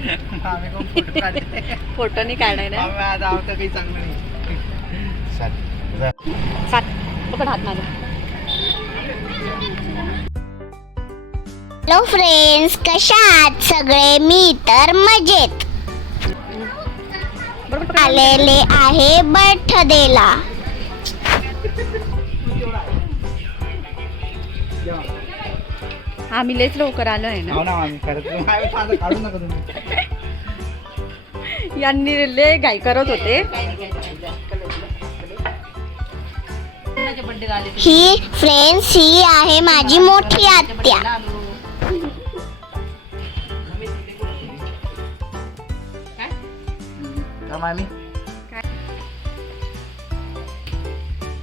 आम्ही कोण फोटो काढले फोटो नाही काढाय ना आम्ही आज आहोत काही चांगलं नाही सात पकड हात माझा. हॅलो फ्रेंड्स, कशा आहात सगळे? मी तर मजेत. आलेले आहे बर्थडेला. आम्ही लेच लवकर आलो आहे ना. हो ना आम्ही करत काढू नका तुम्ही. यांनी लय घाई करत होते. ही फ्रेंड्स, ही आहे माझी मोठी आत्या. मामी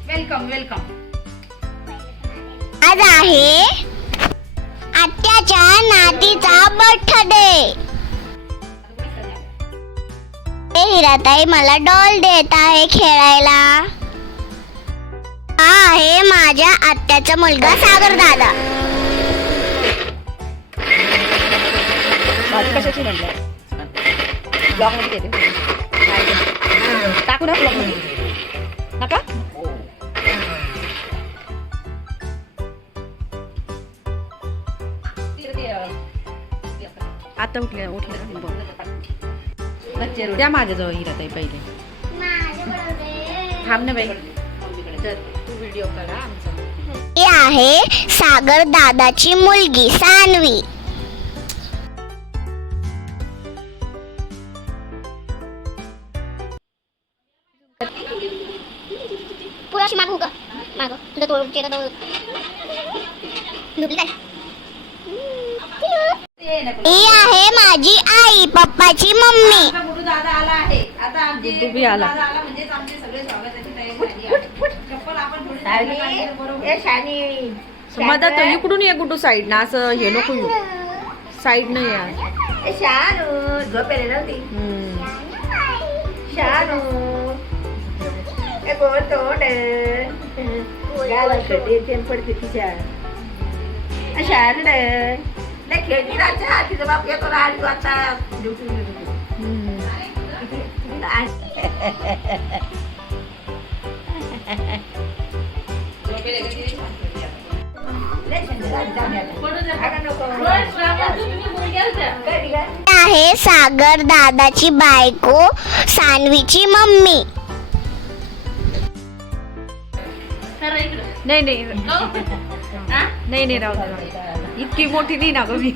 वेलकम वेलकम. आज आहे आत्याच्या नातीचा बर्थडे. हिराताई मला डॉल देत आहे खेळायला. हा आहे माझ्या आत्याचा मुलगा सागर दादा. कशाची म्हटलं ब्लॉग मध्ये घेते टाकू ना ब्लॉग मध्ये नका. आता उठल्या त्या माझ्याजवळ हिराताई पहिले थांब ना बाई. तू व्हिडिओ करा आमचा. ही आहे सागर दादाची मुलगी सान्वी. पुराशी मागू का? माग तुझा तोड चेहरा तोड. ही आहे माझी आई, पप्पाची मम्मी. दादा आला आहे आता. आमची बी आला म्हणजे आमचे सगळे स्वागताची तयारी झाली. मदत तो इकडून ये गुड्डू साईड ना. असं हे नको येऊ साईड नाही यार. शानू झोपेले नव्हती. शानू गोड तोंड गावाकडे तेल पडते तिच्या. शानू नाही खेळती राजा. तिचा बाप येतो ना आणि आता ड्युटी आहे सागर दादाची बायको सान्वीची मम्मी. नाही नाही नाही नाही राहू दे. इतकी मोठी नाही ना ग मी.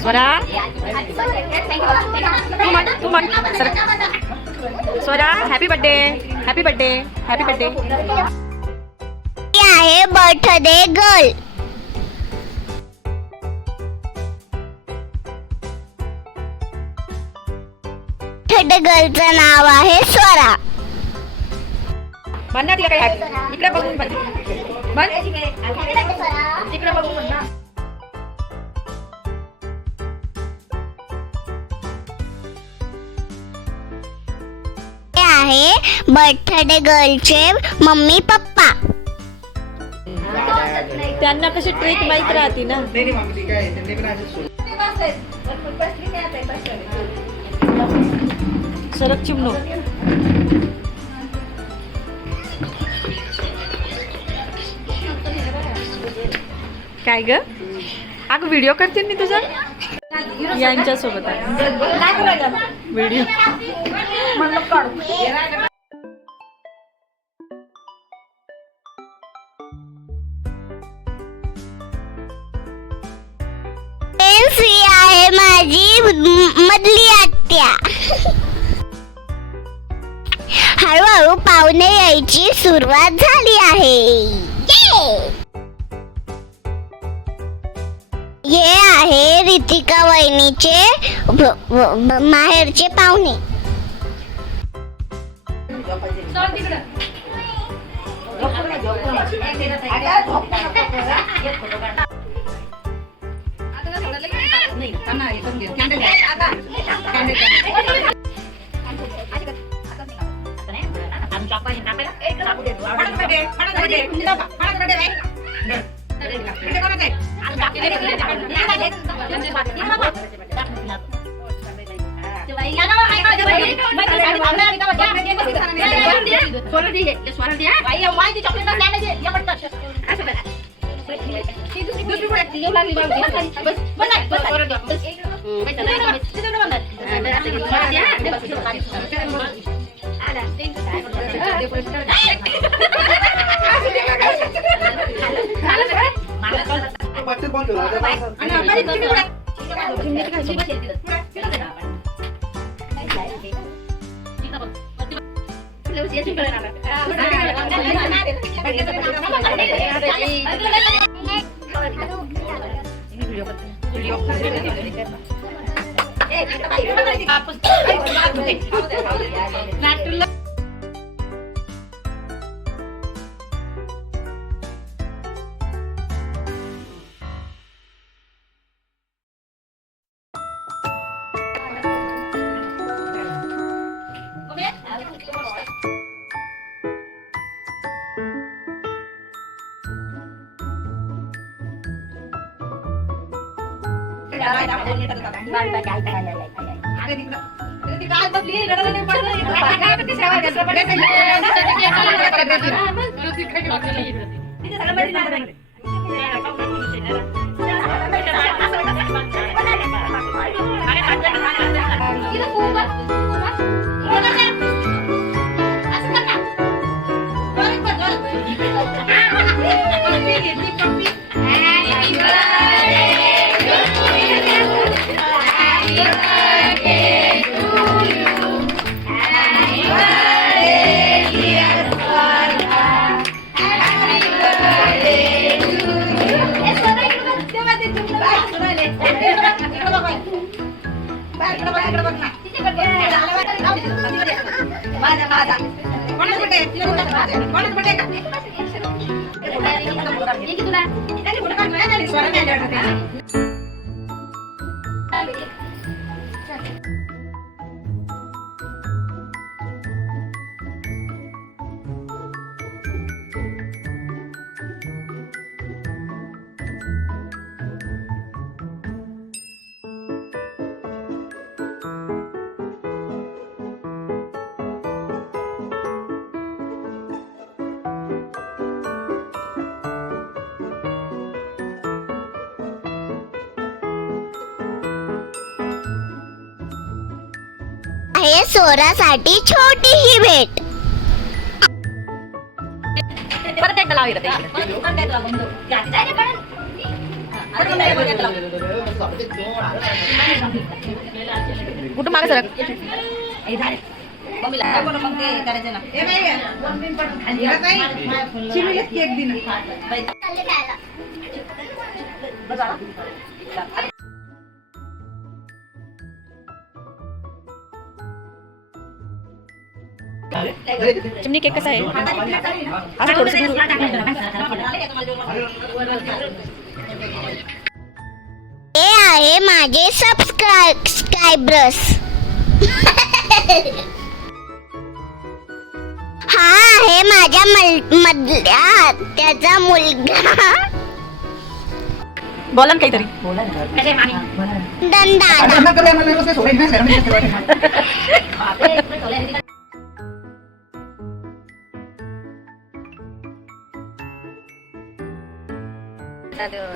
स्वरा तू म्हण Swara happy birthday happy birthday happy birthday. ही आहे बर्थडे गर्ल. बर्थडे गर्लचं नाव आहे स्वरा. म्हण ना तिला काय इकडे बघून म्हण. तिकडे बघून म्हण ना. आहे बर्थडे गर्लचे मम्मी पप्पा. त्यांना कशी ट्रिक माहित राहते ना. नाही मामी ती काय त्यांनी पण अशीच सोड. सरक चिमणो. काय ग अगं व्हिडिओ करते मी तुझा यांच्या सोबत व्हिडिओ. ही आहे माझी मधली आत्या. हळूहळू पाहुणे यायची सुरुवात झाली आहे. हे आहे रितिका वहिनीचे माहेरचे पाहुणे. बच्चन कोण ठेवलं? आहे सोरासाठी छोटीशी भेट. परत एकदा लाव इकडे. कुठं मागे सरक. केक दिन चिमणी केक कसा आहे? असं थोडंसं दूर. हे आहे माझे सबस्क्रायबर्स. हा आहे माझ्या मधल्या त्याचा मुलगा बोला ना काहीतरी. दंदा.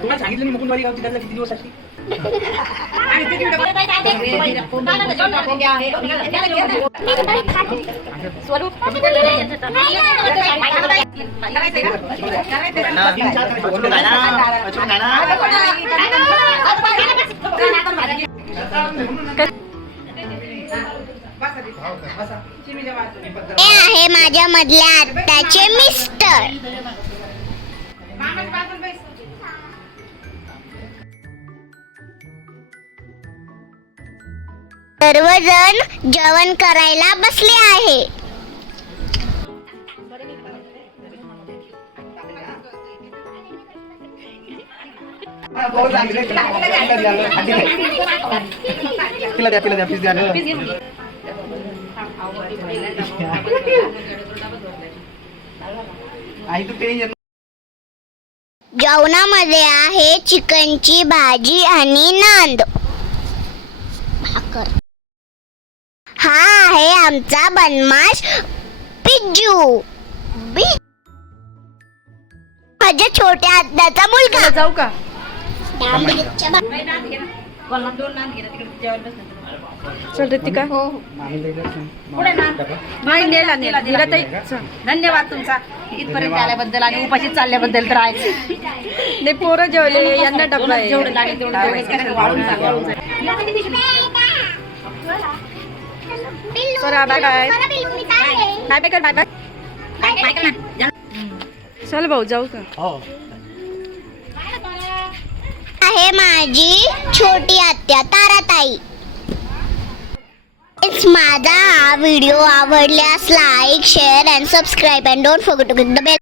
तुम्हाला सांगितलं मुकुंदवाडी गावची त्यातला किती दिवस अशी हे आहे माझ्या मधल्या आत्याचे मिस्टर. सर्वजण जेवण करायला बसले आहे. तिला द्या पीस द्या. आई तू टेन्शन. जेवणामध्ये आहे चिकनची भाजी आणि नांद भाकर. हा आहे आमचा बदमाश पिज्जू माझ्या छोट्या आत्याचा मुलगा. जाऊ का? चल रितिका. नाही नेला नेला ताई. धन्यवाद तुमचा इथपर्यंत आल्याबद्दल आणि उपाशी चालल्याबद्दल तर आहे. नाही पोरं जेवले यांना डबा आहे. जेवढं लागेल तेवढं वाढून सांग. चला बाय बाय. बाय बाय कर बाय बाय. चल भाऊ जाऊ का? हो. आहे माझी छोटी आत्या ताराताई. माझा हा व्हिडिओ आवडल्यास like share and subscribe and don't forget to hit the bell.